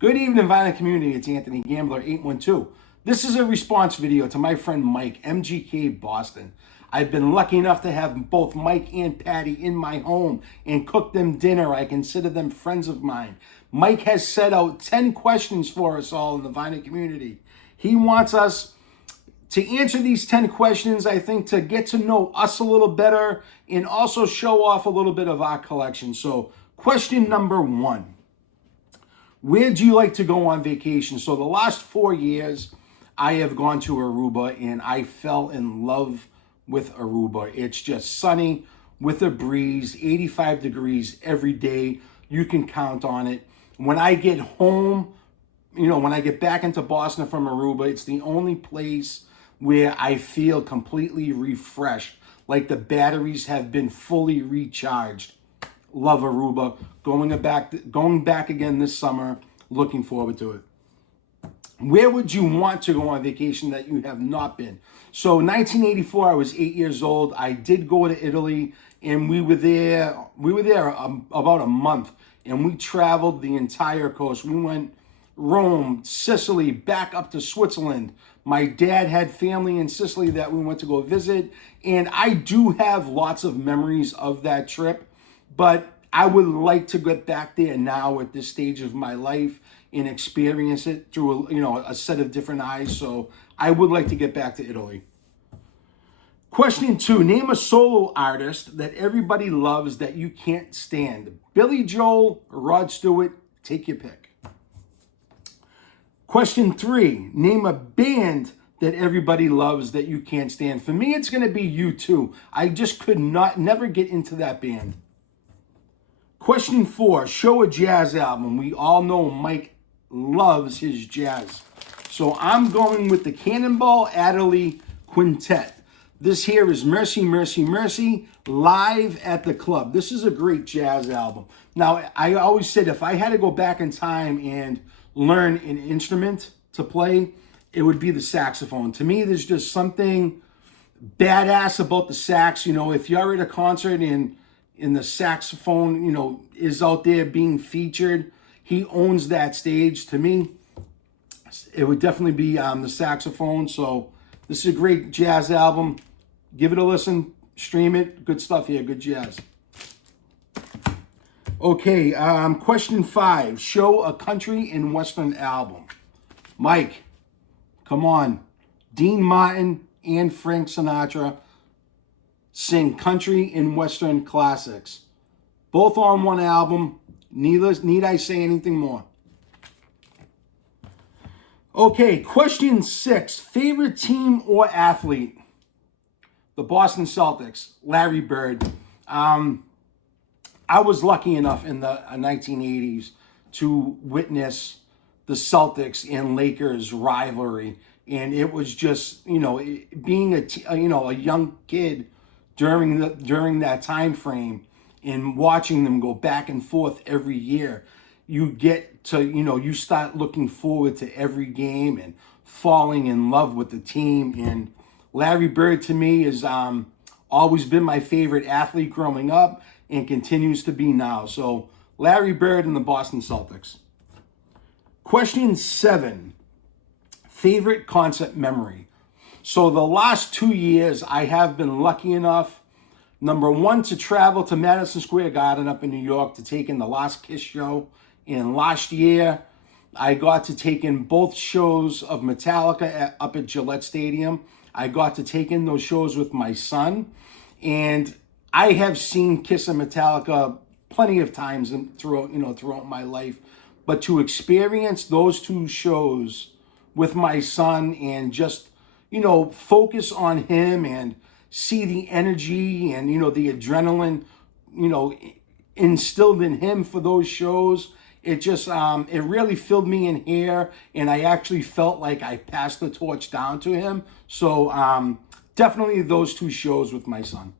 Good evening, Violent Community. It's Anthony Gambler 812. This is a response video to my friend Mike, MGK Boston. I've been lucky enough to have both Mike and Patty in my home and cook them dinner. I consider them friends of mine. Mike has set out 10 questions for us all in the Violent Community. He wants us to answer these 10 questions, I think, to get to know us a little better and also show off a little bit of our collection. So, question number 1. Where do you like to go on vacation? So the last 4 years, I have gone to Aruba and I fell in love with Aruba. It's just sunny with a breeze, 85 degrees every day. You can count on it. When I get home, when I get back into Boston from Aruba, it's the only place where I feel completely refreshed, like the batteries have been fully recharged. Love Aruba. Going back again this summer. Looking forward to it. Where would you want to go on vacation that you have not been? So 1984, I was 8 years old. I did go to Italy, and we were there about a month, and we traveled the entire coast. We went Rome, Sicily, back up to Switzerland. My dad had family in Sicily that we went to go visit, and I do have lots of memories of that trip. But I would like to get back there now at this stage of my life and experience it through a set of different eyes. So I would like to get back to Italy. Question 2, name a solo artist that everybody loves that you can't stand. Billy Joel, Rod Stewart, take your pick. Question 3, name a band that everybody loves that you can't stand. For me, it's going to be U2. I just never get into that band. Question 4, show a jazz album. We all know Mike loves his jazz. So I'm going with the Cannonball Adderley Quintet. This here is Mercy, Mercy, Mercy, live at the club. This is a great jazz album. Now, I always said if I had to go back in time and learn an instrument to play, it would be the saxophone. To me, there's just something badass about the sax. If you're at a concert and the saxophone, is out there being featured, he owns that stage. To me, it would definitely be the saxophone. So this is a great jazz album. Give it a listen, stream it. Good stuff here, good jazz. Okay, question 5, show a country and western album. Mike, come on. Dean Martin and Frank Sinatra sing country and western classics. Both on one album. Need I say anything more? Okay, question 6. Favorite team or athlete? The Boston Celtics, Larry Bird. I was lucky enough in the 1980s to witness the Celtics and Lakers rivalry. And it was just, being a young kid during that time frame and watching them go back and forth every year, you get to, you start looking forward to every game and falling in love with the team. And Larry Bird, to me, has always been my favorite athlete growing up and continues to be now. So Larry Bird and the Boston Celtics. Question 7, favorite concert memory. So the last 2 years, I have been lucky enough, number 1, to travel to Madison Square Garden up in New York to take in the Last Kiss show. And last year, I got to take in both shows of Metallica up at Gillette Stadium. I got to take in those shows with my son. And I have seen Kiss and Metallica plenty of times throughout my life. But to experience those 2 shows with my son and just, focus on him and see the energy and, the adrenaline, instilled in him for those shows. It just, it really filled me in here, and I actually felt like I passed the torch down to him. So definitely those 2 shows with my son.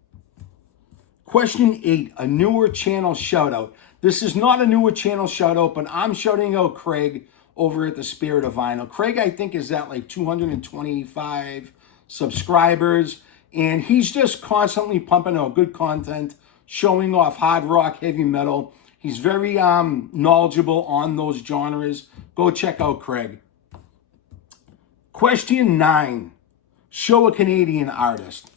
Question 8, a newer channel shout out. This is not a newer channel shout out, but I'm shouting out Craig over at the Spirit of Vinyl. Craig, I think, is at like 225 subscribers, and he's just constantly pumping out good content, showing off hard rock, heavy metal, He's very knowledgeable on those genres. Go check out Craig. Question 9. Show a Canadian artist.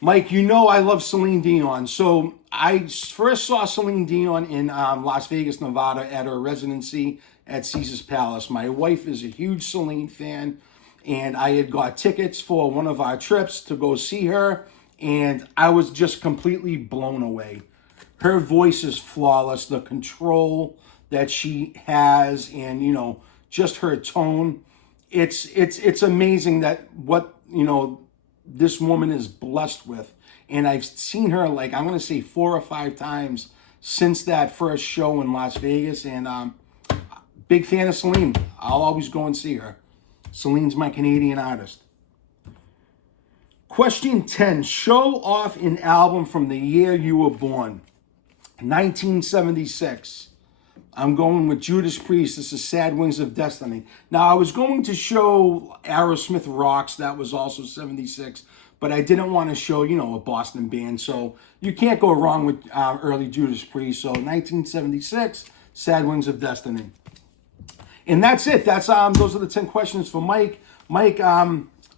Mike, you know I love Celine Dion. So I first saw Celine Dion in Las Vegas, Nevada at her residency at Caesar's Palace. My wife is a huge Celine fan, and I had got tickets for one of our trips to go see her, and I was just completely blown away. Her voice is flawless. The control that she has, and just her tone. It's amazing that what this woman is blessed with. And I've seen her, like, I'm going to say 4 or 5 times since that first show in Las Vegas. And big fan of Celine. I'll always go and see her. Celine's my Canadian artist. Question 10. Show off an album from the year you were born. 1976. I'm going with Judas Priest. This is Sad Wings of Destiny. Now, I was going to show Aerosmith Rocks. That was also 76. But I didn't want to show, a Boston band. So you can't go wrong with early Judas Priest. So 1976, Sad Wings of Destiny. And that's it. Those are the 10 questions for Mike. Mike,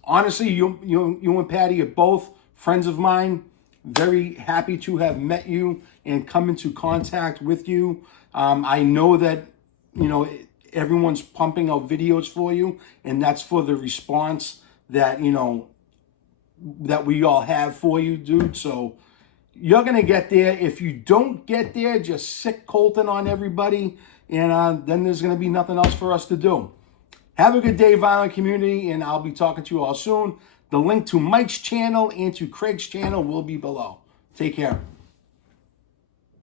honestly, you and Patty are both friends of mine. Very happy to have met you and come into contact with you. I know that, everyone's pumping out videos for you, and that's for the response that, that we all have for you, dude. So you're going to get there. If you don't get there, just sick Colton on everybody, and then there's going to be nothing else for us to do. Have a good day, Violent Community, and I'll be talking to you all soon. The link to Mike's channel and to Craig's channel will be below. Take care.